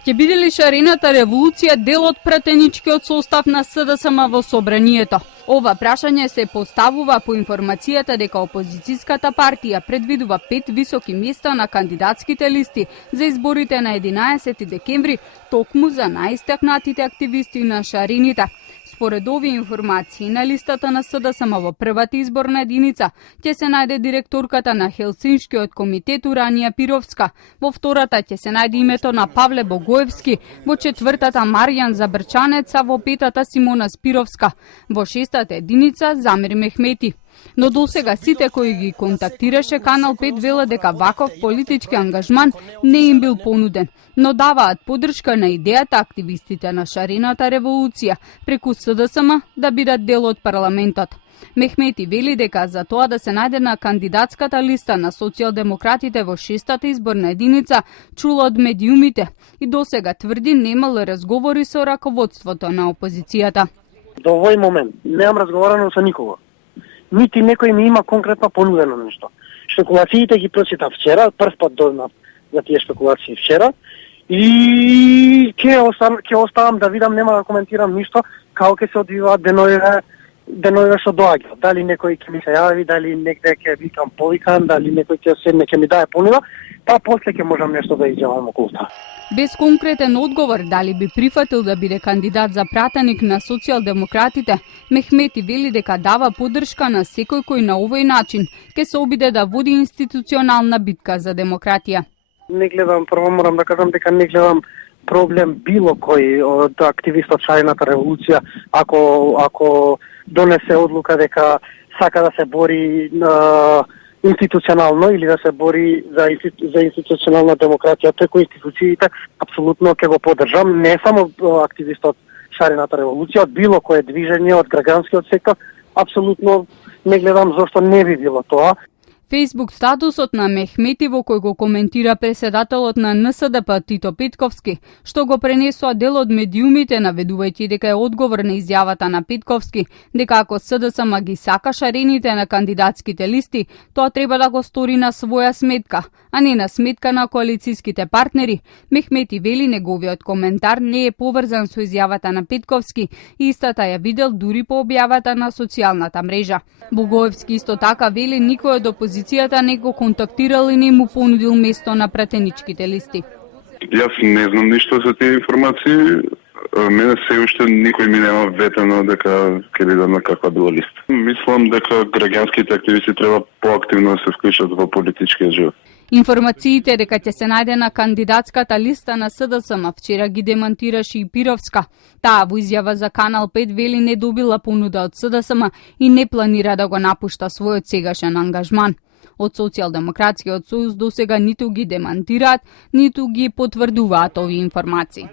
Ќе биде ли шарената револуција дел од пратеничкиот состав на СДСМ во собранието? Ова прашање се поставува по информацијата дека опозицијската партија предвидува 5 високи места на кандидатските листи за изборите на 11 декември, токму за најистакнатите активисти на шарените. Според овие информации, на листата на СДСМ во првата изборна единица ќе се најде директорката на Хелсиншкиот комитет Уранија Пировска, во втората ќе се најде името на Павле Богоевски, во четвртата Маријан Забрчанец, а во петата Симона Спировска, во шестата единица Замир Мехмети. Но досега сите кои ги контактираше Канал 5 велат дека ваков политички ангажман не им бил понуден, но даваат поддршка на идејата активистите на шарената револуција преку СДСМ да бидат дел од парламентот. Мехмети вели дека за тоа да се најде на кандидатската листа на социјалдемократите во шестата изборна единица чула од медиумите и досега тврди немал разговори со раководството на опозицијата. До овој момент немам разговарано со никого. Нити некој ми има конкретно понудено нешто. Шпекулациите ги прочитав вчера, прв пат дознав за тие шпекулации вчера и ќе оставам да видам, нема да коментирам ништо, како ќе се одвиваат деновиве што доаѓа. Дали некој ќе ми се јави, дали негде ќе викам повикан, дали некој ќе седне ќе ми дае понуда, па после ќе можам нешто да изјавам околу тоа. Без конкретен одговор дали би прифатил да биде кандидат за пратеник на социјалдемократите, Мехмети вели дека дава поддршка на секој кој на овој начин ќе се обиде да води институционална битка за демократија. Не гледам, прво морам да кажам дека не гледам проблем било кој од активист од шарената револуција ако донесе одлука дека сака да се бори институционално или да се бори за институционална демократија преку институциите, апсолутно ќе го поддржам. Не само активист од шарената револуција, од било кое движење, од граѓанскиот сектор, апсолутно не гледам зошто не би било тоа. Фејсбук статусот на Мехмети во кој го коментира преседателот на НСДП Тито Петковски, што го пренесоа дел од медиумите наведувајќи дека е одговор на изјавата на Петковски, дека ако СДСМ ги сака шарените на кандидатските листи, тоа треба да го стори на своја сметка, а не на сметка на коалицијските партнери. Мехмети вели неговиот коментар не е поврзан со изјавата на Петковски и истата ја видел дури по објавата на социјалната мрежа. Богоевски исто така вели никој од опозицијата не го контактирал и не му понудил место на пратеничките листи. Јас не знам ништо за тие информации. Мене се уште никој ми нема ветено дека ќе бидам на каква била листа. Мислам дека граѓанските активисти треба поактивно да се вклучат во политичкиот живот. Информациите дека ќе се најде на кандидатската листа на СДСМ вчера ги демантираше и Пировска. Таа во изјава за Канал 5 вели не добила понуда од СДСМ и не планира да го напушта својот сегашен ангажман. Од Социјалдемократскиот сојуз досега ниту ги демантираат, ниту ги потврдуваат овие информации.